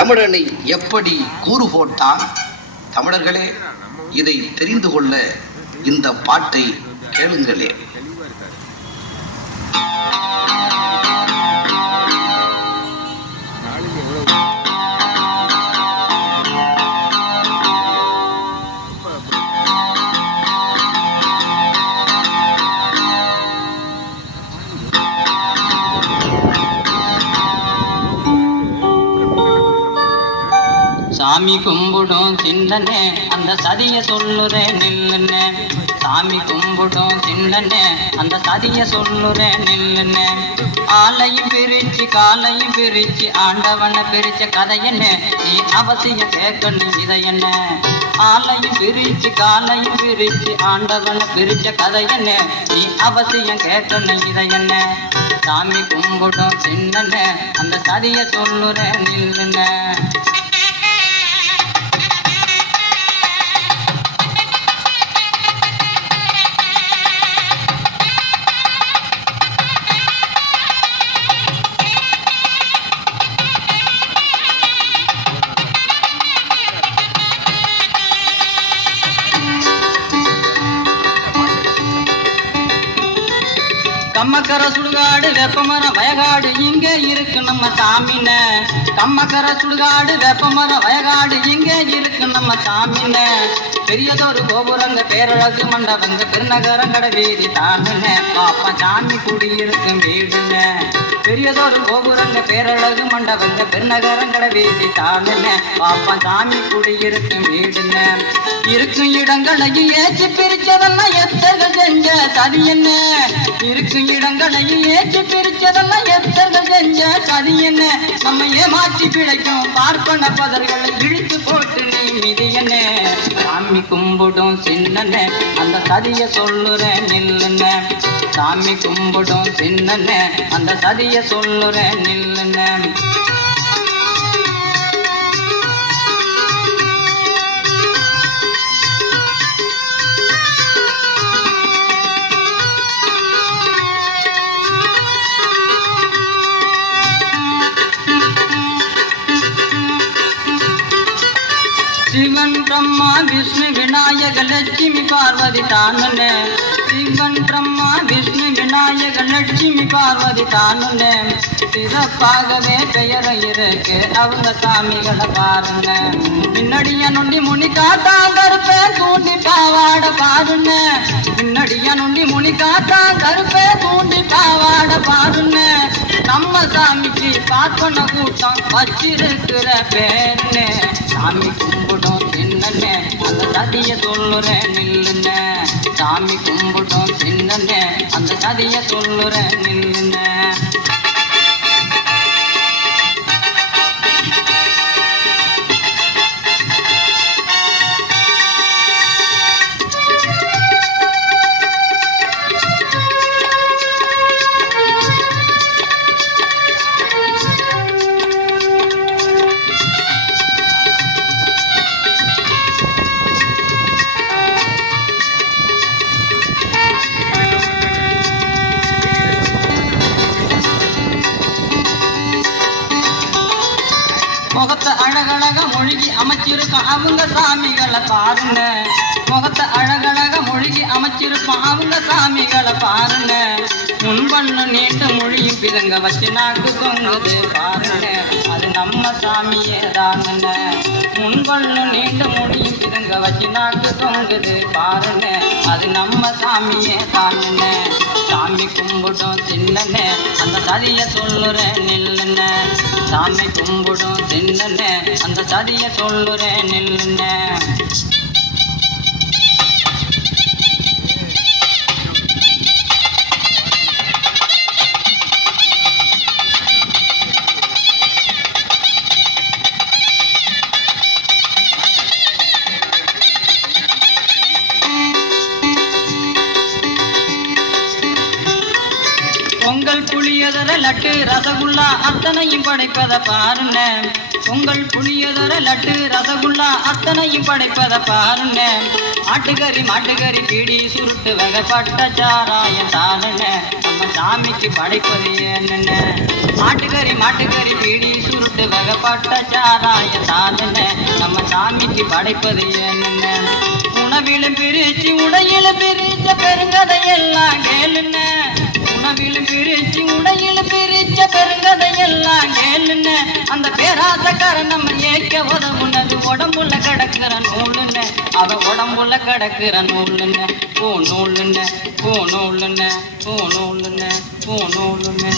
தமிழனை எப்படி கூறு போட்டான்? தமிழர்களே, இதை தெரிந்து கொள்ள இந்த பாட்டை கேளுங்களே. சாமி கும்பிடும் சின்னனே, அந்த சதிய சொல்லுறேன் நில்லுன்னு. சாமி கும்பிடும் சின்னனே, அந்த சதிய சொல்லுறேன் நில்லுன்னு. ஆளையும் பிரிச்சு காலையும் பிரிச்சு ஆண்டவனை பிரிச்ச கதையென்ன, நீ அவசியம் கேட்கணும் இதையென்ன. ஆளையும் பிரிச்சு காலையும் பிரிச்சு ஆண்டவனை பிரிச்ச கதையென்ன, நீ அவசியம் கேட்கணும் இதையென்ன. சாமி கும்பிடும் சின்னனே, அந்த சதிய சொல்லுறேன் நில்லுன்னு. கம்மக்கர சுடுகாடு வெப்பமர வயகாடு இங்கே இருக்கு நம்ம சாமின. கம்மக்கர சுடுகாடு வெப்பமர வயகாடு இங்கே இருக்கு நம்ம சாமின. பெரியதொரு கோபுரங்க பேரழகு மண்டபங்க பெருநகரங்கட வீதி தானுன. பாப்பா சாமி குடியிருக்கும் வீடுன. பெரியதொரு கோபுரங்க பேரழகு மண்டபங்க பெருநகரங்கட வீதி தானுன. பாப்பா சாமி குடியிருக்கும் வீடுன. இருக்கும் இடங்களையும் ஏற்றி பிரிச்சதெல்லாம் எத்தர்கள் செஞ்ச சதி என்ன. இருக்கும் இடங்களையும் ஏற்றி பிரிச்சதெல்லாம் எத்தர்கள் செஞ்ச சதி என்ன. நம்ம ஏமாற்றி பிழைக்கும் பார்ப்பன பதர்களை இழுத்து போட்டு நீ மிதி என்ன. சாமி கும்பிடும் சின்னனே, அந்த சதிய சொல்லுறேன் நில்லுன்னு. சாமி கும்பிடும் சின்னனே, அந்த சதிய சொல்லுறேன் நில்லுன்னு. சிவன் பிரம்மா விஷ்ணு விநாயக லட்சுமி பார்வதி தானுன்னு. சிவன் பிரம்மா விஷ்ணு விநாயக லட்சுமி பார்வதி தானுன்னு. சிறப்பாகவே பெயர் இருக்கு அவங்க சாமிகளை பாருங்க. பின்னடிய நொண்டி முனி காத்தாங்கருப்பே தூண்டி பாவாட பாருங்க. பின்னடிய நொண்டி முனி காத்தாங்கருப்பே தூண்டி பாவாட பாருங்க. நம்ம சாமிக்கு பார்ப்பன கூட்டம் வச்சிருக்கிற பேருன்னு. சாமி கும்பிடும் சின்னனே, அந்த சதிய சொல்லுறேன் நில்லுன்னு. சாமி கும்பிடும் சின்னனே, அந்த சதிய சொல்லுறேன் நில்லுன்னு. முகத்தை அழகழக மொழிகி அமைச்சிருக்கோம் அவங்க சாமிகளை பாருங்க. முகத்தை அழகழக மொழிகி அமைச்சிருக்கோம் அவங்க சாமிகளை பாருங்க. முன்பண்ணு நீண்டு மொழியும் பிதங்க வச்சு நாக்கு தொங்குது பாருங்க. அது நம்ம சாமியே தானுங்க. முன்பண்ணு நீண்டு மொழியும் பிதங்க வச்சு நாக்கு தொங்குது பாருங்க. அது நம்ம சாமியே தானுங்க. சாமி கும்பிடும் சின்னனே, அந்த சதிய சொல்லுறேன் நில்லுன்னு. சாமி கும்பிடும் சின்னனே, அந்த சதிய சொல்லுறேன் நில்லுன்னு. பொங்கல் புளியோதரை லட்டு ரசகுல்லா அத்தனையும் படைப்பதை பாருங்க. பொங்கல் புளியோதரை லட்டு ரசகுல்லா அத்தனையும் படைப்பத பாருங்க ஆட்டுக்கறி மாட்டுக்கறி பீடி சுருட்டு வகைப்பட்ட சாராயம் தானுங்க நம்ம சாமிக்கு படைப்பது என்னென்ன ஆட்டுக்கறி மாட்டுக்கறி பீடி சுருட்டு வகைப்பட்ட சாராயம் தானுங்க நம்ம சாமிக்கு படைப்பது என்னென்ன உணவிலும் பிரிச்சு உடையிலும் பிரிச்ச பெருங்கதையெல்லாம் கேளுங்க உணவிலும் பிரிச்சு உடையிலும் பிரிச்ச பெருங்கதையெல்லாம் கேளுங்க அந்த பேராசக்காரன் நம்ம ஏற்க உதவுனது உடம்புல கிடக்குற நூலுன்னு அவ உடம்புல கிடக்குற நூலுன்னு பூ நூலுன்னு பூ நூலுன்னு பூ நூலுன்னு பூ நூலுன்னு